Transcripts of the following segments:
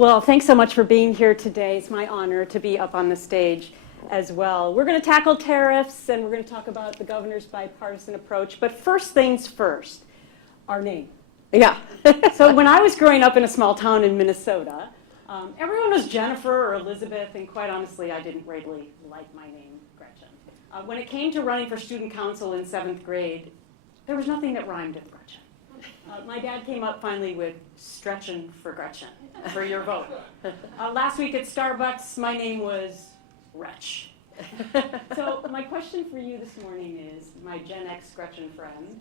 Well, thanks so much for being here today. It's my honor to be up on the stage as well. We're going to tackle tariffs, and we're going to talk about the governor's bipartisan approach. But first things first, our name. Yeah. So when I was growing up in a small town in Minnesota, everyone was Jennifer or Elizabeth, and quite honestly, I didn't really like my name, Gretchen. When it came to running for student council in 7th grade, there was nothing that rhymed with Gretchen. My dad came up finally with stretchin' for Gretchen, for your vote. Last week at Starbucks, my name was Wretch. So my question for you this morning is, my Gen X Gretchen friend,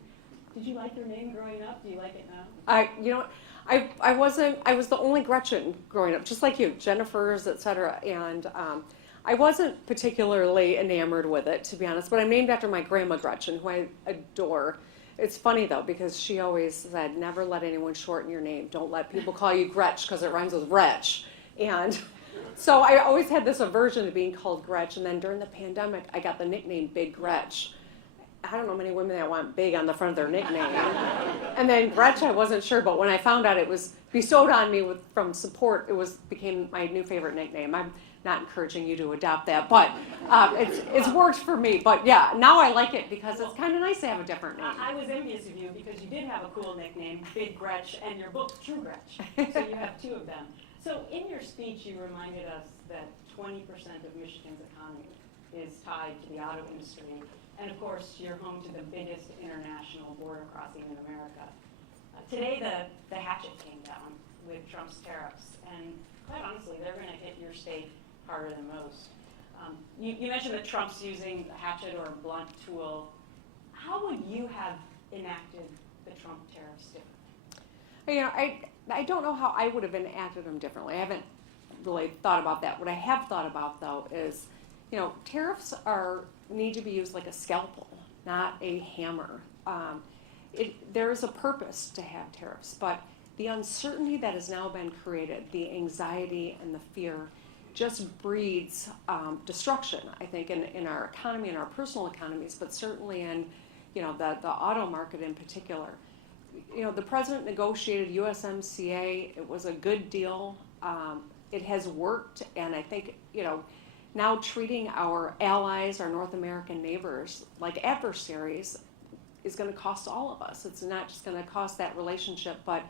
did you like your name growing up? Do you like it now? I was the only Gretchen growing up, just like you, Jennifer's, etc. And I wasn't particularly enamored with it, to be honest. But I'm named after my grandma Gretchen, who I adore. It's funny though, because she always said, never let anyone shorten your name. Don't let people call you Gretch because it rhymes with wretch. And so I always had this aversion to being called Gretch. And then during the pandemic, I got the nickname Big Gretch. I don't know many women that want big on the front of their nickname. And then Gretch, I wasn't sure, but when I found out it was bestowed on me from support, became my new favorite nickname. I'm not encouraging you to adopt that, but it's worked for me. But yeah, now I like it because it's kind of nice to have a different name. I was envious of you because you did have a cool nickname, Big Gretch, and your book, True Gretch. So you have two of them. So in your speech, you reminded us that 20% of Michigan's economy is tied to the auto industry. And of course, you're home to the biggest international border crossing in America. Today, the hatchet came down with Trump's tariffs. And quite honestly, they're going to hit your state harder than most. You mentioned that Trump's using a hatchet or a blunt tool. How would you have enacted the Trump tariffs differently? I don't know how I would have enacted them differently. I haven't really thought about that. What I have thought about, though, is, tariffs need to be used like a scalpel, not a hammer. There is a purpose to have tariffs, but the uncertainty that has now been created, the anxiety and the fear, just breeds destruction, I think, in our economy, in our personal economies, but certainly in the auto market in particular. The president negotiated USMCA. It was a good deal. It has worked, and I think, now treating our allies, our North American neighbors, like adversaries is going to cost all of us. It's not just going to cost that relationship, but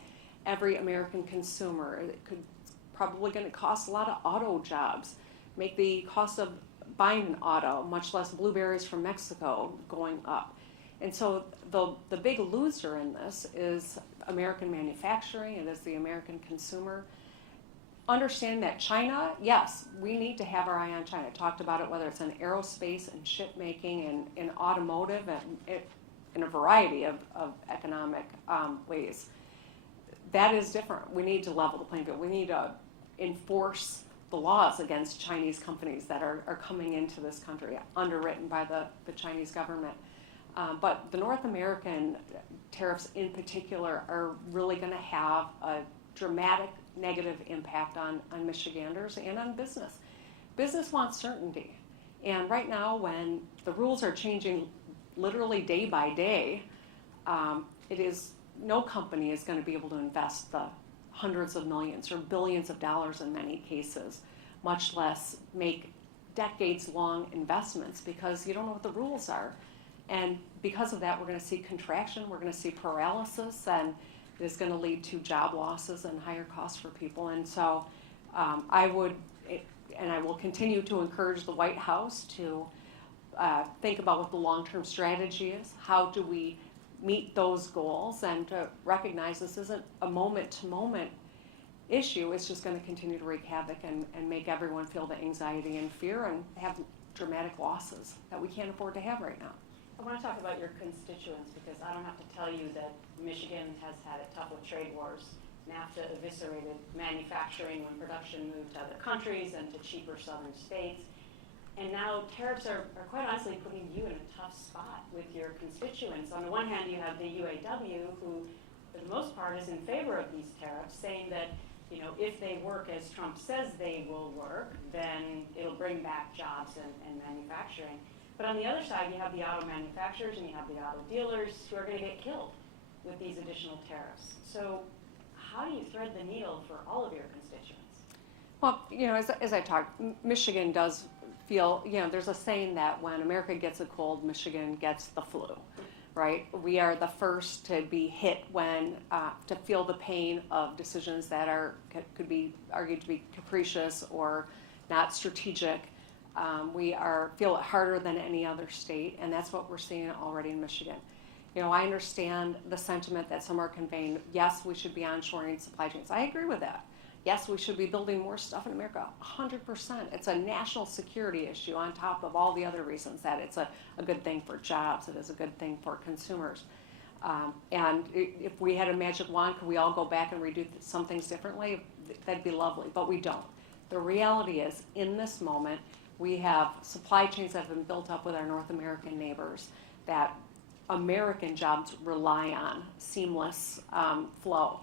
every American consumer. It's probably going to cost a lot of auto jobs, make the cost of buying an auto, much less blueberries from Mexico, going up. And so the big loser in this is American manufacturing. It is the American consumer. Understand that China, yes, we need to have our eye on China. I talked about it, whether it's in aerospace and ship making and in automotive and in a variety of economic ways. That is different. We need to level the playing field. We need to enforce the laws against Chinese companies that are coming into this country, underwritten by the Chinese government. But the North American tariffs in particular are really going to have a dramatic negative impact on Michiganders and on business. Business wants certainty. And right now, when the rules are changing literally day by day, no company is going to be able to invest the hundreds of millions or billions of dollars in many cases, much less make decades-long investments because you don't know what the rules are. And because of that, we're going to see contraction, we're going to see paralysis, and it is going to lead to job losses and higher costs for people. And so I will continue to encourage the White House to think about what the long-term strategy is. How do we meet those goals, and to recognize this isn't a moment-to-moment issue. It's just going to continue to wreak havoc and make everyone feel the anxiety and fear and have dramatic losses that we can't afford to have right now. I want to talk about your constituents because I don't have to tell you that Michigan has had it tough with trade wars. NAFTA eviscerated manufacturing when production moved to other countries and to cheaper southern states. And now tariffs are quite honestly putting you in a tough spot with your constituents. On the one hand, you have the UAW, who for the most part is in favor of these tariffs, saying that if they work as Trump says they will work, then it'll bring back jobs and manufacturing. But on the other side, you have the auto manufacturers and you have the auto dealers who are going to get killed with these additional tariffs. So how do you thread the needle for all of your constituents? Well, as I talked, Michigan does feel, there's a saying that when America gets a cold, Michigan gets the flu, right? We are the first to be hit when, to feel the pain of decisions that could be argued to be capricious or not strategic. We feel it harder than any other state, and that's what we're seeing already in Michigan. I understand the sentiment that some are conveying, yes, we should be onshoring supply chains. I agree with that. Yes, we should be building more stuff in America, 100%. It's a national security issue on top of all the other reasons that it's a good thing for jobs. It is a good thing for consumers. And if we had a magic wand, could we all go back and redo some things differently? That'd be lovely, but we don't. The reality is, in this moment, we have supply chains that have been built up with our North American neighbors that American jobs rely on, seamless flow.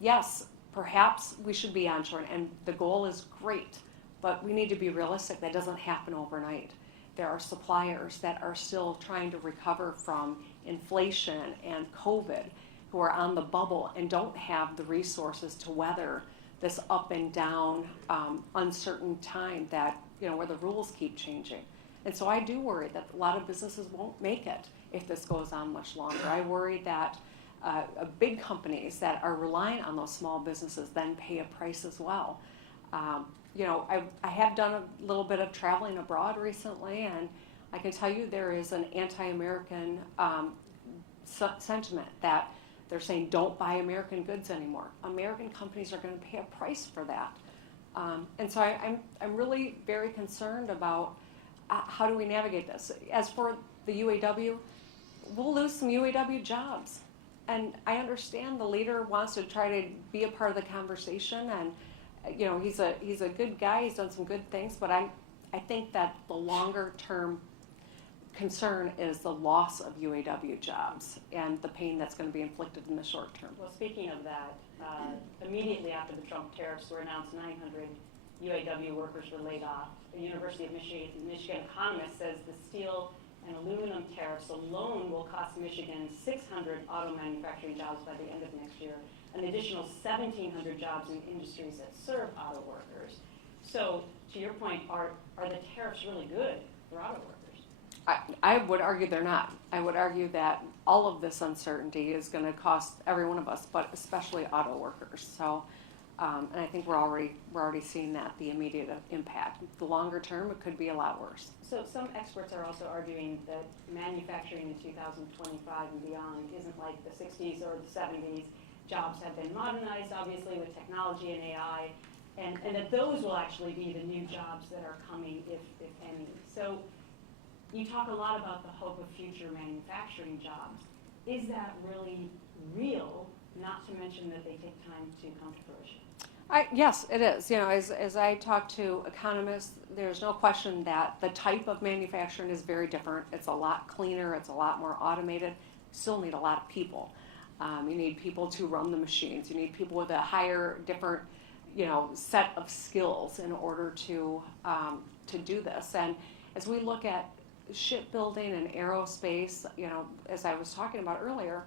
Yes, perhaps we should be onshoring, and the goal is great, but we need to be realistic. That doesn't happen overnight. There are suppliers that are still trying to recover from inflation and COVID who are on the bubble and don't have the resources to weather this up and down uncertain time that, where the rules keep changing. And so I do worry that a lot of businesses won't make it if this goes on much longer. I worry that big companies that are relying on those small businesses then pay a price as well. I have done a little bit of traveling abroad recently, and I can tell you there is an anti-American sentiment that they're saying don't buy American goods anymore. American companies are going to pay a price for that. And so I'm really very concerned about how do we navigate this. As for the UAW, we'll lose some UAW jobs. And I understand the leader wants to try to be a part of the conversation, and he's a good guy. He's done some good things, but I think that the longer term concern is the loss of UAW jobs and the pain that's going to be inflicted in the short term. Well, speaking of that, immediately after the Trump tariffs were announced, 900 UAW workers were laid off. The University of Michigan economist says the steel and aluminum tariffs alone will cost Michigan 600 auto manufacturing jobs by the end of next year, an additional 1,700 jobs in industries that serve auto workers. So, to your point, are the tariffs really good for auto workers? I would argue they're not. I would argue that all of this uncertainty is going to cost every one of us, but especially auto workers. So, and I think we're already seeing that, the immediate impact. The longer term, it could be a lot worse. So some experts are also arguing that manufacturing in 2025 and beyond isn't like the 60s or the 70s. Jobs have been modernized, obviously, with technology and AI, and that those will actually be the new jobs that are coming, if any. So you talk a lot about the hope of future manufacturing jobs. Is that really real, not to mention that they take time to come to fruition? Yes, it is. As I talk to economists, there's no question that the type of manufacturing is very different. It's a lot cleaner. It's a lot more automated. You still need a lot of people. You need people to run the machines. You need people with a higher, different, set of skills in order to do this. And as we look at shipbuilding and aerospace, as I was talking about earlier,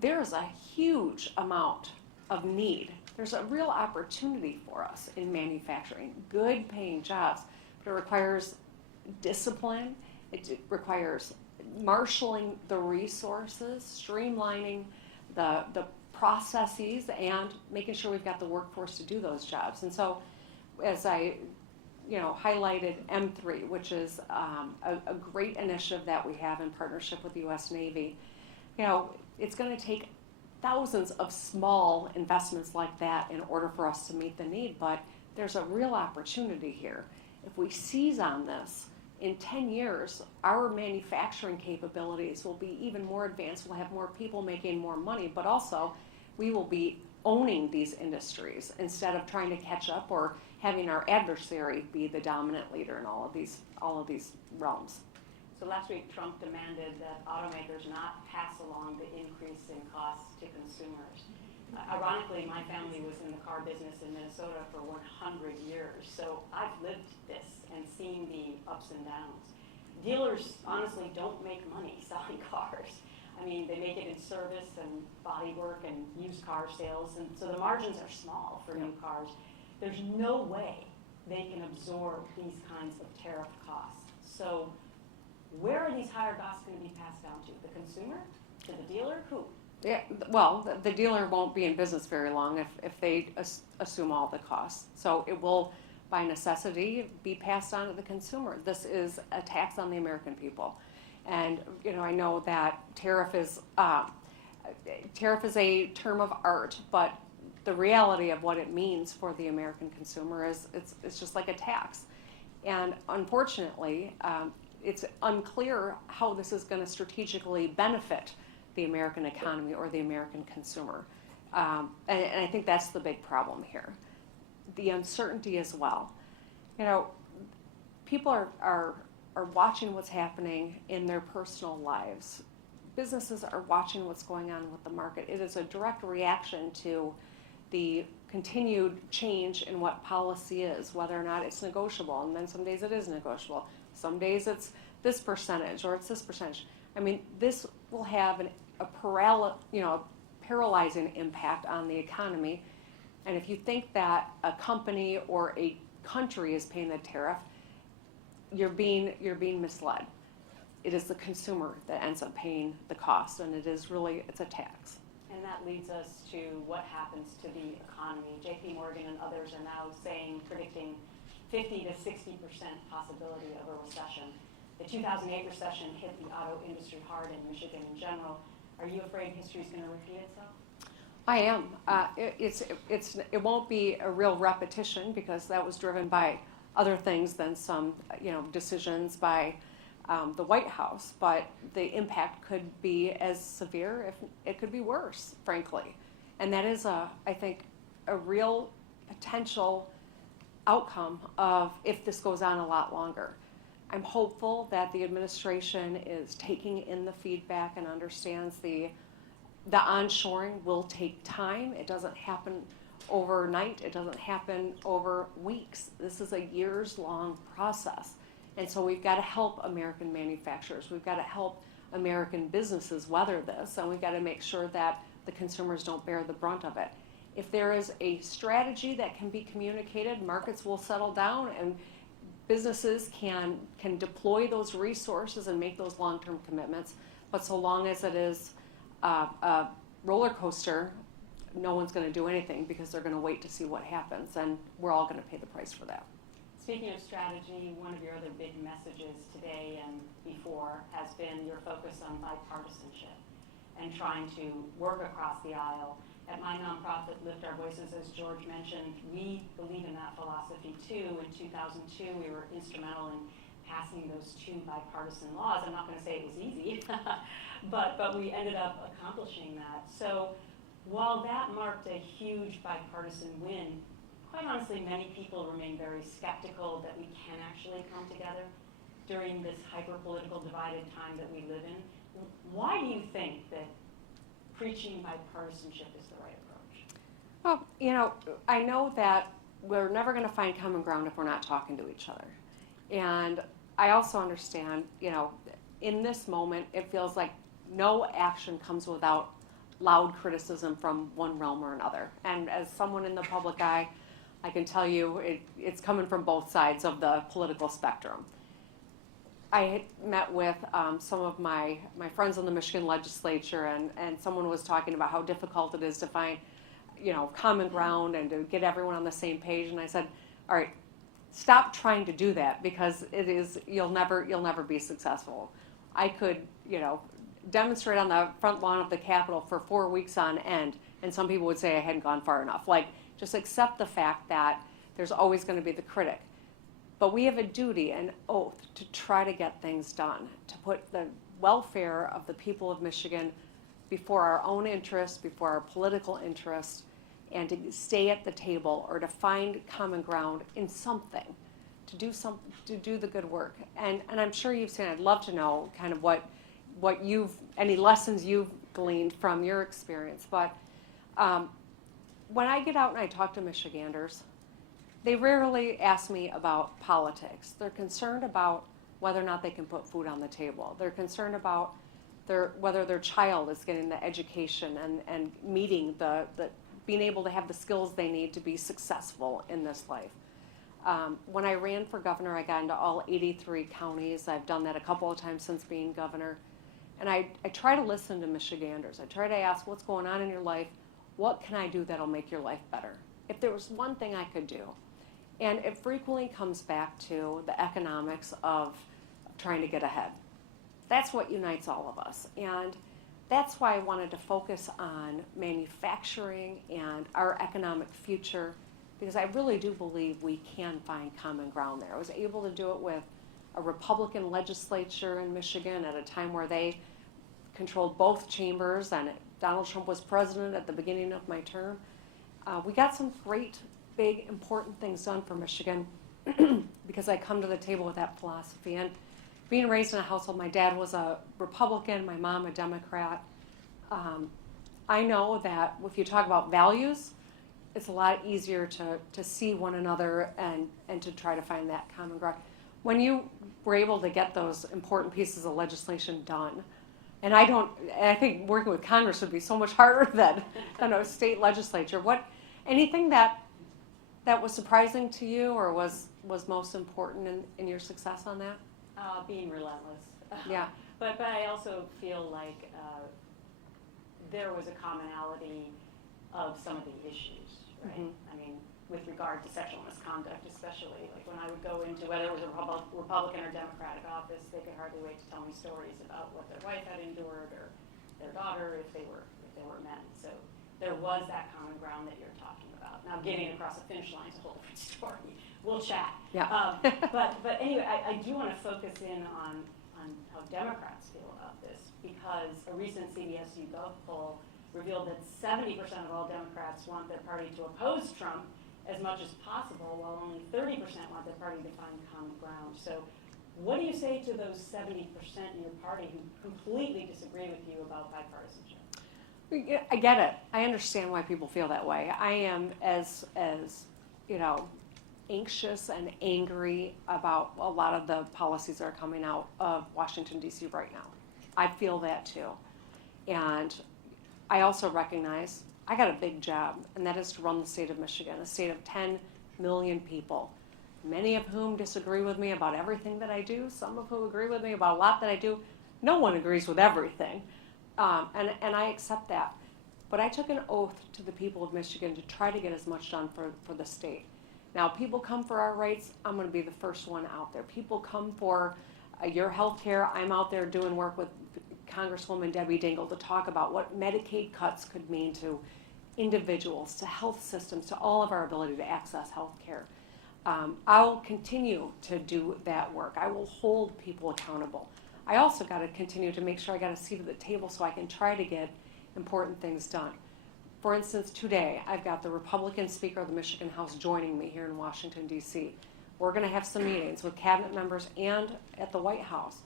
there is a huge amount of need. There's a real opportunity for us in manufacturing, good paying jobs, but it requires discipline. It requires marshaling the resources, streamlining the processes, and making sure we've got the workforce to do those jobs. And so, as I highlighted M3, which is a great initiative that we have in partnership with the U.S. Navy. It's going to take thousands of small investments like that in order for us to meet the need, but there's a real opportunity here. If we seize on this, in 10 years, our manufacturing capabilities will be even more advanced. We'll have more people making more money, but also we will be owning these industries instead of trying to catch up or having our adversary be the dominant leader in all of these realms. So last week, Trump demanded that automakers not pass along the increase in costs to consumers. Ironically, my family was in the car business in Minnesota for 100 years, so I've lived this and seen the ups and downs. Dealers honestly don't make money selling cars. I mean, they make it in service and body work and used car sales, and so the margins are small for new cars. there's no way they can absorb these kinds of tariff costs. So where are these higher costs going to be passed down to? The consumer? To the dealer? Who? Yeah, well, the dealer won't be in business very long if they assume all the costs. So it will, by necessity, be passed on to the consumer. This is a tax on the American people. And, I know that tariff is a term of art, but the reality of what it means for the American consumer is it's just like a tax. And unfortunately, it's unclear how this is going to strategically benefit the American economy or the American consumer. And I think that's the big problem here. The uncertainty as well. People are watching what's happening in their personal lives. Businesses are watching what's going on with the market. It is a direct reaction to the continued change in what policy is, whether or not it's negotiable. And then some days it is negotiable. Some days it's this percentage or it's this percentage. I mean, this will have a paralyzing impact on the economy. And if you think that a company or a country is paying the tariff, you're being misled. It is the consumer that ends up paying the cost, and it's a tax. And that leads us to what happens to the economy. JP Morgan and others are now predicting 50 to 60% possibility of a recession. The 2008 recession hit the auto industry hard in Michigan in general. Are you afraid history is going to repeat itself? I am. It won't be a real repetition because that was driven by other things than some decisions by the White House. But the impact could be as severe, if it could be worse, frankly. And that is, I think, a real potential outcome of if this goes on a lot longer. I'm hopeful that the administration is taking in the feedback and understands the onshoring will take time. It doesn't happen overnight. It doesn't happen over weeks. This is a years-long process. And so we've got to help American manufacturers. We've got to help American businesses weather this, and we've got to make sure that the consumers don't bear the brunt of it. If there is a strategy that can be communicated, markets will settle down and businesses can deploy those resources and make those long-term commitments. But so long as it is a roller coaster, no one's going to do anything because they're going to wait to see what happens, and we're all going to pay the price for that. Speaking of strategy, one of your other big messages today and before has been your focus on bipartisanship and trying to work across the aisle. At my nonprofit, Lift Our Voices, as George mentioned, we believe in that philosophy too. In 2002, we were instrumental in passing those 2 bipartisan laws. I'm not going to say it was easy, but we ended up accomplishing that. So while that marked a huge bipartisan win, quite honestly, many people remain very skeptical that we can actually come together during this hyper-political divided time that we live in. Why do you think that preaching bipartisanship is the right approach? Well, I know that we're never going to find common ground if we're not talking to each other. And I also understand, in this moment, it feels like no action comes without loud criticism from one realm or another. And as someone in the public eye, I can tell you it's coming from both sides of the political spectrum. I met with some of my friends in the Michigan legislature, and someone was talking about how difficult it is to find, common ground and to get everyone on the same page. And I said, all right, stop trying to do that because you'll never be successful. I could, demonstrate on the front lawn of the Capitol for 4 weeks on end, and some people would say I hadn't gone far enough. Just accept the fact that there's always going to be the critic. But we have a duty, an oath, to try to get things done, to put the welfare of the people of Michigan before our own interests, before our political interests, and to stay at the table or to find common ground in something, to do the good work. And I'm sure you've seen, I'd love to know kind of any lessons you've gleaned from your experience. But when I get out and I talk to Michiganders, they rarely ask me about politics. They're concerned about whether or not they can put food on the table. They're concerned about whether their child is getting the education and meeting the being able to have the skills they need to be successful in this life. When I ran for governor, I got into all 83 counties. I've done that a couple of times since being governor. And I try to listen to Michiganders. I try to ask, what's going on in your life? What can I do that'll make your life better? If there was one thing I could do. And it frequently comes back to the economics of trying to get ahead. That's what unites all of us. And that's why I wanted to focus on manufacturing and our economic future, because I really do believe we can find common ground there. I was able to do it with a Republican legislature in Michigan at a time where they controlled both chambers, and Donald Trump was president at the beginning of my term. We got some great, big, important things done for Michigan because I come to the table with that philosophy. And being raised in a household, my dad was a Republican, my mom a Democrat. I know that if you talk about values, it's a lot easier to see one another and to try to find that common ground. When you were able to get those important pieces of legislation done, and I think working with Congress would be so much harder than a state legislature. Anything that was surprising to you or was most important in your success on that? Being relentless. Yeah. But I also feel like there was a commonality of some of the issues, right? Mm-hmm. I mean, with regard to sexual misconduct, especially, like when I would go into whether it was a Republican or Democratic office, they could hardly wait to tell me stories about what their wife had endured or their daughter if they were men. So there was that common ground that you're talking about. Now, getting across the finish line is a whole different story. We'll chat. Yeah. But anyway, I do want to focus in on how Democrats feel about this, because a recent CBS YouGov poll revealed that 70% of all Democrats want their party to oppose Trump as much as possible, while only 30% want their party to find common ground. So what do you say to those 70% in your party who completely disagree with you about bipartisanship? I get it. I understand why people feel that way. I am as anxious and angry about a lot of the policies that are coming out of Washington D.C. right now. I feel that too. And I also recognize I got a big job, and that is to run the state of Michigan, a state of 10 million people, many of whom disagree with me about everything that I do, some of whom agree with me about a lot that I do. No one agrees with everything, and I accept that. But I took an oath to the people of Michigan to try to get as much done for the state. Now, people come for our rights, I'm going to be the first one out there. People come for your health care, I'm out there doing work with Congresswoman Debbie Dingell to talk about what Medicaid cuts could mean to individuals, to health systems, to all of our ability to access health care. I'll continue to do that work. I will hold people accountable. I also got to continue to make sure I got a seat at the table so I can try to get important things done. For instance, today I've got the Republican Speaker of the Michigan House joining me here in Washington, D.C. We're going to have some meetings with cabinet members and at the White House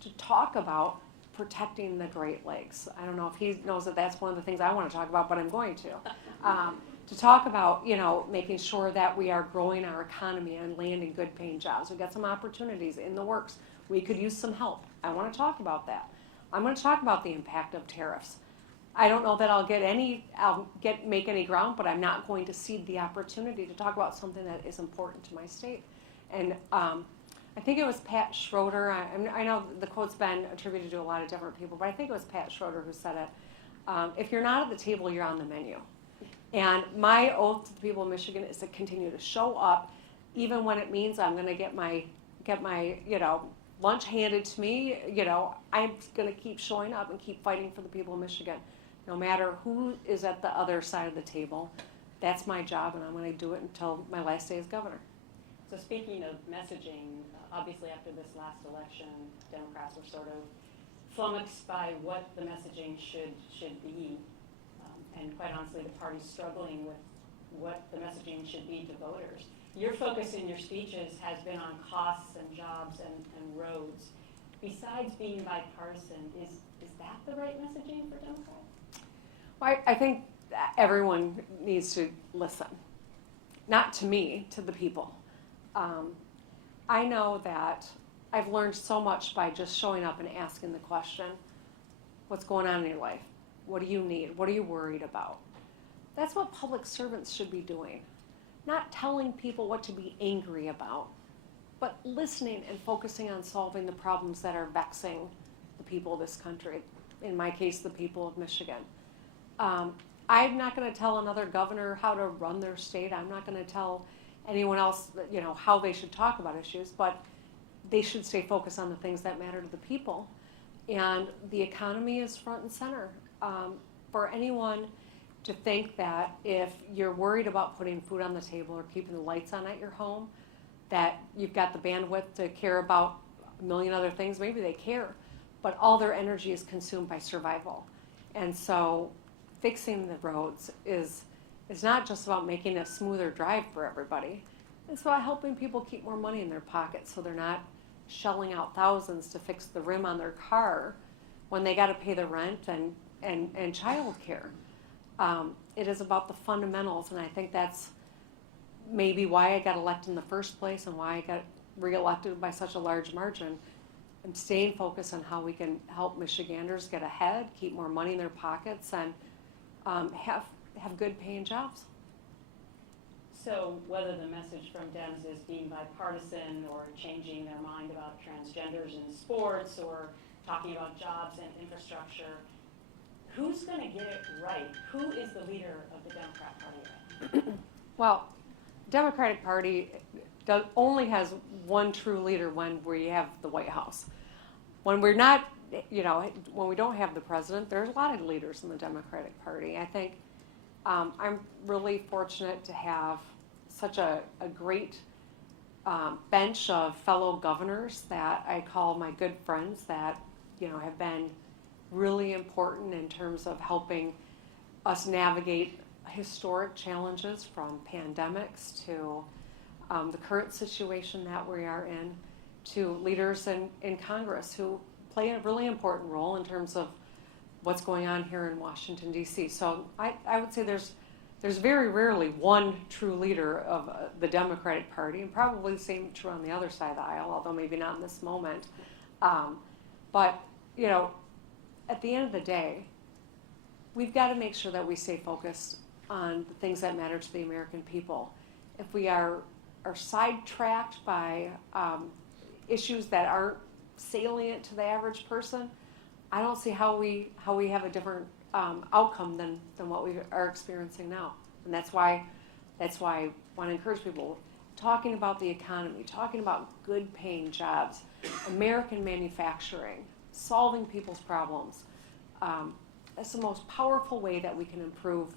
to talk about protecting the Great Lakes. I don't know if he knows that that's one of the things I want to talk about, but I'm going to. To talk about, making sure that we are growing our economy and landing good paying jobs. We've got some opportunities in the works. We could use some help. I want to talk about that. I'm going to talk about the impact of tariffs. I don't know that I'll make any ground, but I'm not going to cede the opportunity to talk about something that is important to my state. And I think it was Pat Schroeder. I know the quote's been attributed to a lot of different people, but I think it was Pat Schroeder who said it. If you're not at the table, you're on the menu. And my oath to the people of Michigan is to continue to show up, even when it means I'm going to get my lunch handed to me. I'm going to keep showing up and keep fighting for the people of Michigan, no matter who is at the other side of the table. That's my job, and I'm going to do it until my last day as governor. So speaking of messaging, obviously after this last election, Democrats were sort of flummoxed by what the messaging should be. And quite honestly, the party's struggling with what the messaging should be to voters. Your focus in your speeches has been on costs and jobs and roads. Besides being bipartisan, is that the right messaging for Democrats? Well, I think everyone needs to listen. Not to me, to the people. I know that I've learned so much by just showing up and asking the question, what's going on in your life? What do you need? What are you worried about? That's what public servants should be doing. Not telling people what to be angry about, but listening and focusing on solving the problems that are vexing the people of this country. In my case, the people of Michigan. I'm not going to tell another governor how to run their state. I'm not going to tell anyone else, how they should talk about issues, but they should stay focused on the things that matter to the people. And the economy is front and center. For anyone to think that if you're worried about putting food on the table or keeping the lights on at your home, that you've got the bandwidth to care about a million other things, maybe they care, but all their energy is consumed by survival. And so fixing the roads is not just about making a smoother drive for everybody. It's about helping people keep more money in their pockets so they're not shelling out thousands to fix the rim on their car when they got to pay the rent and child care. It is about the fundamentals, and I think that's maybe why I got elected in the first place and why I got reelected by such a large margin. I'm staying focused on how we can help Michiganders get ahead, keep more money in their pockets, and have good paying jobs. So whether the message from Dems is being bipartisan or changing their mind about transgenders in sports or talking about jobs and infrastructure, who's going to get it right? Who is the leader of the Democrat Party right now? Well, Democratic Party only has one true leader when we have the White House. When we're not, when we don't have the president, there's a lot of leaders in the Democratic Party. I think I'm really fortunate to have such a great bench of fellow governors that I call my good friends that, have been really important in terms of helping us navigate historic challenges from pandemics to the current situation that we are in, to leaders in Congress who play a really important role in terms of what's going on here in Washington, D.C. So I would say there's very rarely one true leader of the Democratic Party, and probably the same true on the other side of the aisle, although maybe not in this moment. But, at the end of the day, we've got to make sure that we stay focused on the things that matter to the American people. If we are sidetracked by issues that aren't salient to the average person, I don't see how we have a different outcome than what we are experiencing now. And that's why I want to encourage people talking about the economy, talking about good paying jobs, American manufacturing, solving people's problems. That's the most powerful way that we can improve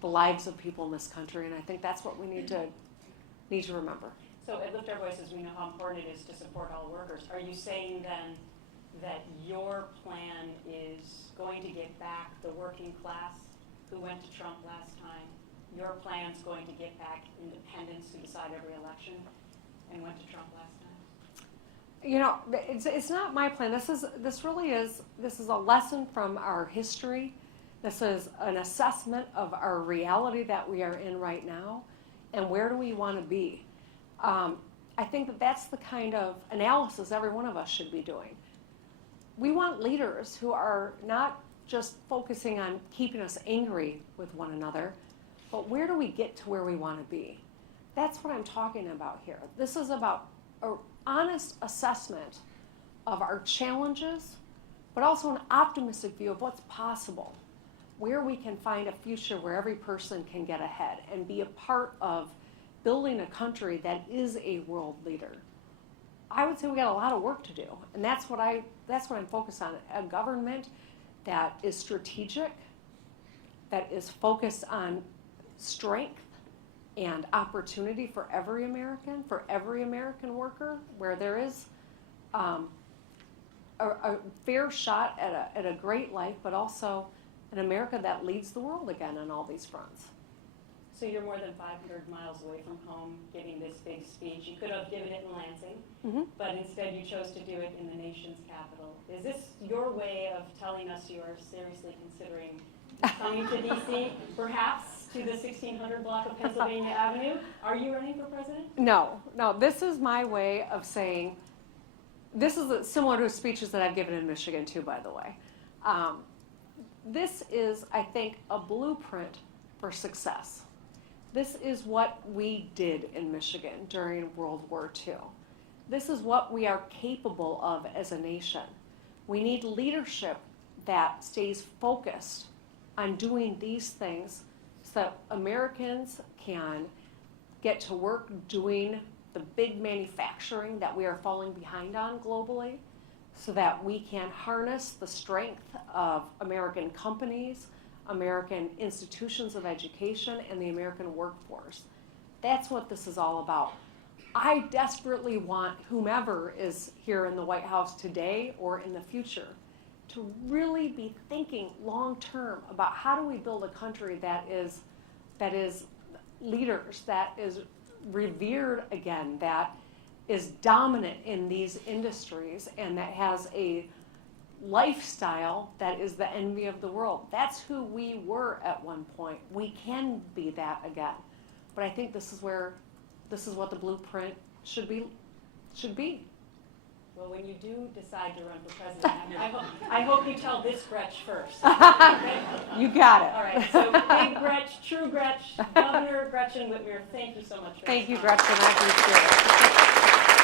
the lives of people in this country, and I think that's what we need to remember. So at Lift Our Voices, we know how important it is to support all workers. Are you saying then that your plan is going to get back the working class who went to Trump last time? Your plan's going to get back independents who decide every election and went to Trump last time? It's not my plan. This is a lesson from our history. This is an assessment of our reality that we are in right now, and where do we want to be. I think that's the kind of analysis every one of us should be doing. We want leaders who are not just focusing on keeping us angry with one another, but where do we get to where we want to be? That's what I'm talking about here. This is about an honest assessment of our challenges, but also an optimistic view of what's possible, where we can find a future where every person can get ahead and be a part of building a country that is a world leader. I would say we got a lot of work to do, and that's what I'm focused on. A government that is strategic, that is focused on strength and opportunity for every American worker, where there is a fair shot at a great life, but also an America that leads the world again on all these fronts. So you're more than 500 miles away from home giving this big speech. You could have given it in Lansing, but instead you chose to do it in the nation's capital. Is this your way of telling us you are seriously considering coming to D.C., perhaps to the 1600 block of Pennsylvania Avenue? Are you running for president? No. This is my way of saying, this is similar to speeches that I've given in Michigan, too, by the way. This is, I think, a blueprint for success. This is what we did in Michigan during World War II. This is what we are capable of as a nation. We need leadership that stays focused on doing these things so that Americans can get to work doing the big manufacturing that we are falling behind on globally, so that we can harness the strength of American companies, American institutions of education, and the American workforce. That's what this is all about. I desperately want whomever is here in the White House today or in the future to really be thinking long term about how do we build a country that is leaders, that is revered again, that is dominant in these industries, and that has a lifestyle that is the envy of the world. That's who we were at one point. We can be that again. But I think this is what the blueprint should be. Well, when you do decide to run for president, I hope you tell this Gretch first. You got it. All right, so big Gretch, true Gretch, Governor Gretchen Whitmer, thank you so much for Thank you, this time. Gretchen. I appreciate it.